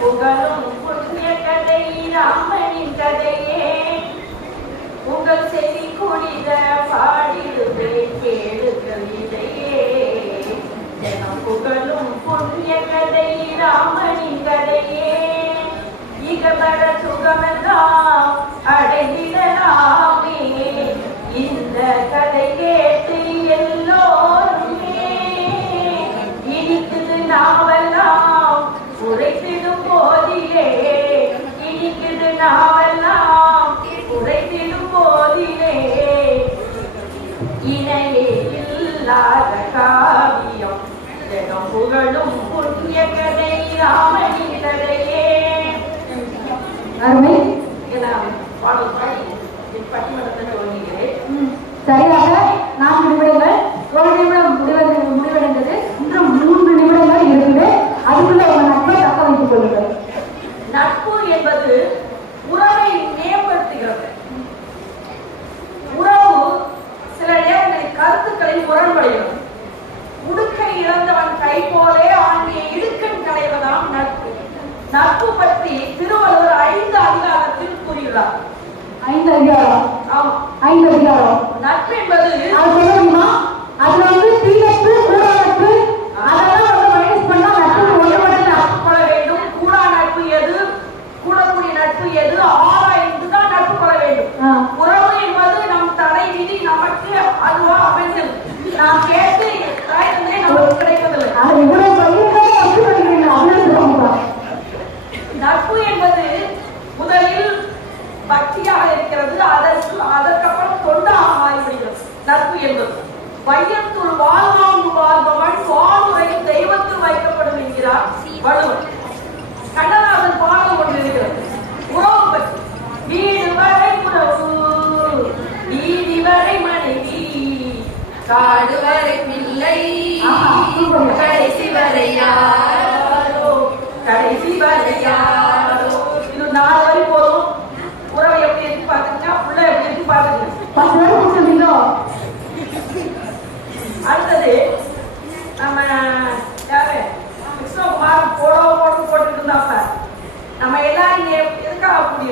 புகழும் புண்ணிய கதை ராமனின் கதையே உங்கள் செவி குடித பாடிடுவே கேடு கவிதையே. ஜனம் புகழும் புண்ணிய கதை ராமனின் கதையே இகபர சுகமெல்லாம் அடைந்திடலாமே. இந்த கதை கேட்டு எல்லோருமே இனிக்குது நாவெல்லாம் உரைத்திடும் போதிலே, இனிக்குது நாவெல்லாம் உரைத்திடும் போதிலே இணையே இல்லாத காவியம் ஜனம் புகழும் புண்ணிய கதை ராமனின் கதையே. அருமை. பாடல் பாடி பட்டிமன்றத்தை தொடங்குகிறேன். சரியாக 4 நிமிடங்கள், 1 நிமிடம் முடிவடைந்தது. இன்னும் 3 நிமிடங்கள் இருக்குது. அதுக்குள்ள உங்க நட்பை தக்க வைத்துக் கொள்ளுங்கள். நட்பு என்பது உறவை மேம்படுத்துகிறது. உறவு சில நேரங்களில் கருத்துக்களில் முரண்படுகிறது. உடுக்கை இழந்தவன் கை போலே ஆண்டிய இடுக்கன் களைவதாம் நட்பு. நட்பு பற்றி திருவள்ளுவர் 5 அதிகாரத்தில் கூறுகிறார். 5 அதிகாரம். ஆமா, 5 அதிகாரம். நட்பு என்பது அது சொல்ல முடியுமா? அதுல தீநட்பு, கூடா நட்பு, அதெல்லாம் மைனஸ் பண்ணா நட்பு ஒன்றுபடல. கொள்ள வேண்டும். கூடா நட்பு எது, கூடக்கூடிய நட்பு எது ஆராய்ந்துதான் நட்பு கொள்ள வேண்டும். உறவு என்பது நம் தடை விதி நமக்கு அதுவா அமைந்தது. நாம் கேட்டு நமக்கு கிடைப்பதில்லை. நட்பு என்பது முதலில் பக்தியாக இருக்கிறது, அதற்கப்புறம் தொண்டாக மாறிவிடுகிறது. நட்பு என்பது வையத்துள் வாழ்வாங்கு வாழ்பவன் வாழ்வுரை தெய்வத்தில் வைக்கப்படும் என்கிறார் வள்ளுவர். கண்ணதாசன் பாடல் ஒன்று இருக்கிறது உறவு பற்றி. வீடு வரை உறவு, வீதி வரை மனைவி, காடு வரை பிள்ளை, கடைசி வரை யாரோ, கடைசி வரை யாரோ. இது 4 வரை போதும். உறவை எப்படி எதிர்பார்த்துச்சா புள்ள எப்படி எதிர்பார்த்துச்சு. அடுத்தது நம்ம யாரு கிருஷ்ணகுமார் போட்டு இருந்தாப்ப நம்ம எல்லாரும் எதுக்காக கூடிய